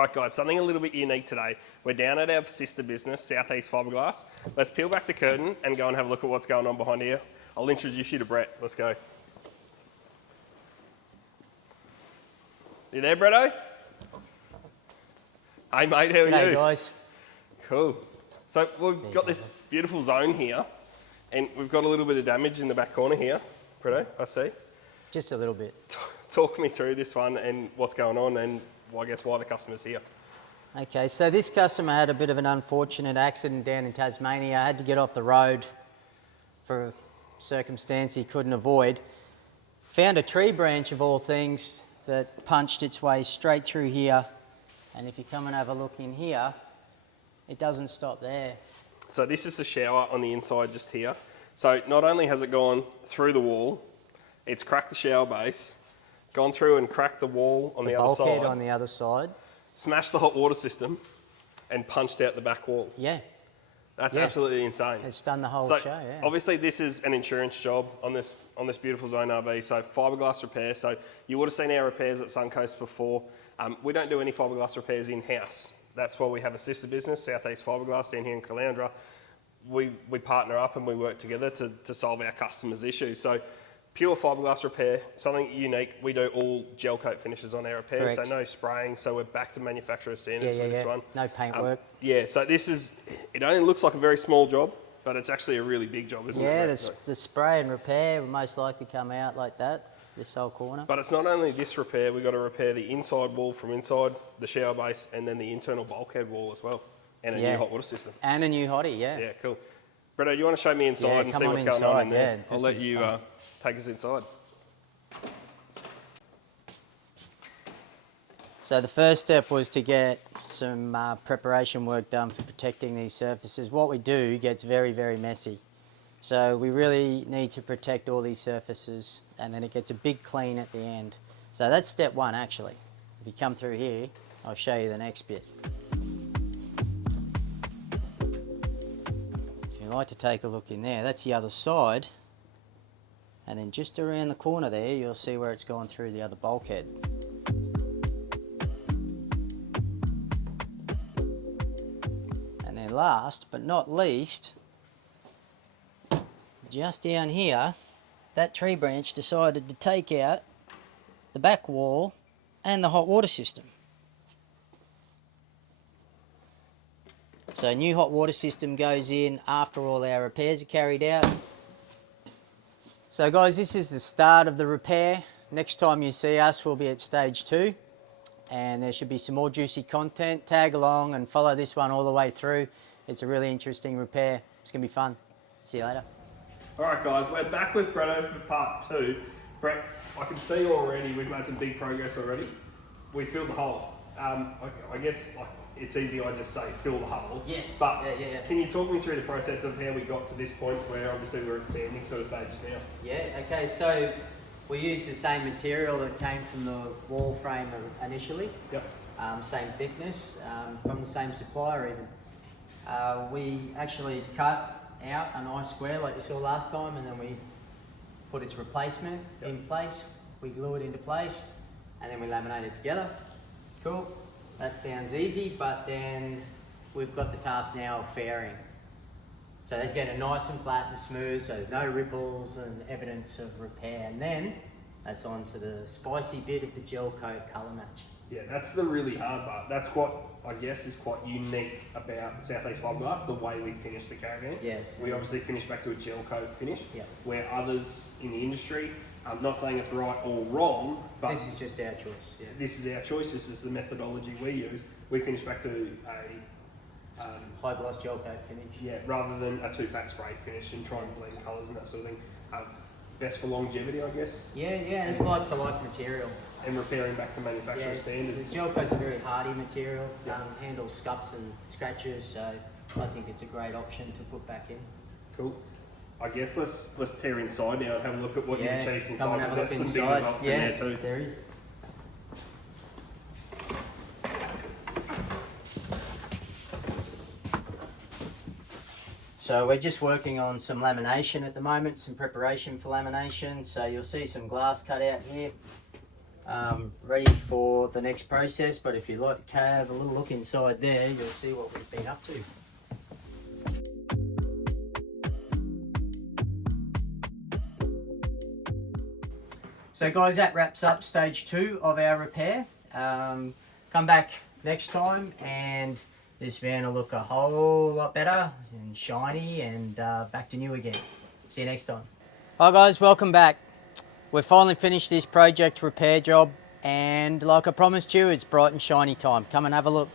Alright guys, something a little bit unique today. We're down at our sister business, Southeast Fibreglass. Let's peel back the curtain and go and have a look at what's going on behind here. I'll introduce you to Brett. Let's go. You there, Bretto? Hey mate, how are you? Hey guys. Cool. So we've got this beautiful zone here and we've got a little bit of damage in the back corner here. Bretto, I see. Just a little bit. Talk me through this one and what's going on and I guess why the customer's here. Okay, so this customer had a bit of an unfortunate accident down in Tasmania. Had to get off the road for a circumstance he couldn't avoid. Found a tree branch of all things that punched its way straight through here. And if you come and have a look in here, it doesn't stop there. So this is the shower on the inside just here. So not only has it gone through the wall, it's cracked the shower base, gone through and cracked the wall on the other side. Bulkhead on the other side. Smashed the hot water system and punched out the back wall. Yeah. That's absolutely insane. It's done the whole show, yeah. Obviously this is an insurance job on this beautiful Zone RV, so fiberglass repair. So you would have seen our repairs at Suncoast before. We don't do any fiberglass repairs in-house. That's why we have a sister business, Southeast Fibreglass, down here in Caloundra. We partner up and we work together to solve our customers' issues. So pure fiberglass repair, something unique. We do all gel coat finishes on our repairs, so no spraying. So we're back to manufacturer standards with this one. No paintwork. Yeah, so this is, it only looks like a very small job, but it's actually a really big job, isn't it? Yeah, the spray and repair will most likely come out like that, this whole corner. But it's not only this repair, we've got to repair the inside wall from inside, the shower base, and then the internal bulkhead wall as well, and a new hot water system. And a new hottie, yeah. Yeah, cool. Bretto, do you want to show me inside and see what's going on in there? I'll let you take us inside. So the first step was to get some preparation work done for protecting these surfaces. What we do gets very, very messy. So we really need to protect all these surfaces and then it gets a big clean at the end. So that's step one actually. If you come through here, I'll show you the next bit. If you'd like to take a look in there, that's the other side. And then just around the corner there, you'll see where it's gone through the other bulkhead. And then last but not least, just down here, that tree branch decided to take out the back wall and the hot water system. So new hot water system goes in after all our repairs are carried out. So guys, this is the start of the repair. Next time you see us, we'll be at stage 2 and there should be some more juicy content. Tag along and follow this one all the way through. It's a really interesting repair. It's gonna be fun. See you later. All right guys, we're back with Bretto for part 2. Brett, I can see already we've made some big progress already. We filled the hole. I guess it's easy I just say fill the hole. Yes. But can you talk me through the process of how we got to this point where obviously we're at sanding sort of stages now? Yeah, okay, so we used the same material that came from the wall frame initially. Yep. Same thickness, from the same supplier even. We actually cut out a nice square like you saw last time and then we put its replacement in place. We glue it into place and then we laminate it together. Cool. That sounds easy, but then we've got the task now of fairing. So let's get it nice and flat and smooth so there's no ripples and evidence of repair. And then that's on to the spicy bit of the gel coat colour match. Yeah, that's the really hard part. That's what I guess is quite unique about Southeast Fibreglass, the way we finish the Caravan. Yes. We obviously finish back to a gel coat finish, yeah, where others in the industry, I'm not saying it's right or wrong, but this is just our choice. Yeah. This is our choice, this is the methodology we use. We finish back to a high gloss gel coat finish. Yeah, rather than a 2-pack spray finish and try and blend colours and that sort of thing. Best for longevity, I guess. Yeah, and it's like for like material. And repairing back to manufacturer standards. The gel coat's a very hardy material, handles scuffs and scratches, so I think it's a great option to put back in. Cool. I guess let's tear inside now and have a look at what you've achieved inside, because there's some big inside. results in there too. There is. So we're just working on some lamination at the moment, some preparation for lamination. So you'll see some glass cut out here. ready for the next process. But if you like to have a little look inside there, you'll see what we've been up to. So guys, that wraps up stage 2 of our repair. Come back next time and this van will look a whole lot better and shiny and back to new again. See you next time. Hi guys, welcome back. We've finally finished this project repair job, and like I promised you, it's bright and shiny time. Come and have a look.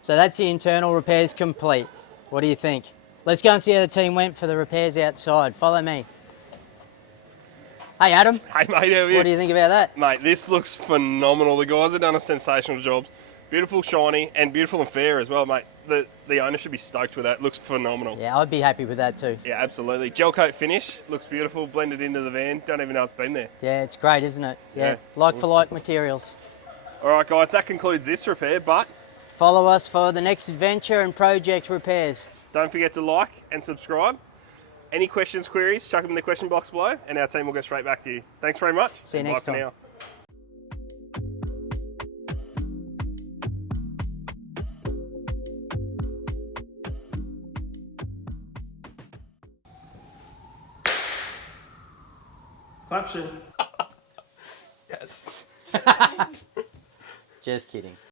So that's the internal repairs complete. What do you think? Let's go and see how the team went for the repairs outside. Follow me. Hey Adam. Hey mate, how are you? What do you think about that? Mate, this looks phenomenal. The guys have done a sensational job. Beautiful, shiny, and beautiful and fair as well, mate. The owner should be stoked with that. Looks phenomenal. Yeah, I'd be happy with that too. Yeah, absolutely. Gel coat finish, looks beautiful, blended into the van. Don't even know it's been there. Yeah, it's great, isn't it? Yeah. Like for like materials. All right, guys, that concludes this repair, but Follow us for the next adventure and project repairs. don't forget to like and subscribe. Any questions, queries, chuck them in the question box below, and our team will go straight back to you. Thanks very much. See you Bye next for time. now. Claption. Yes. Just kidding.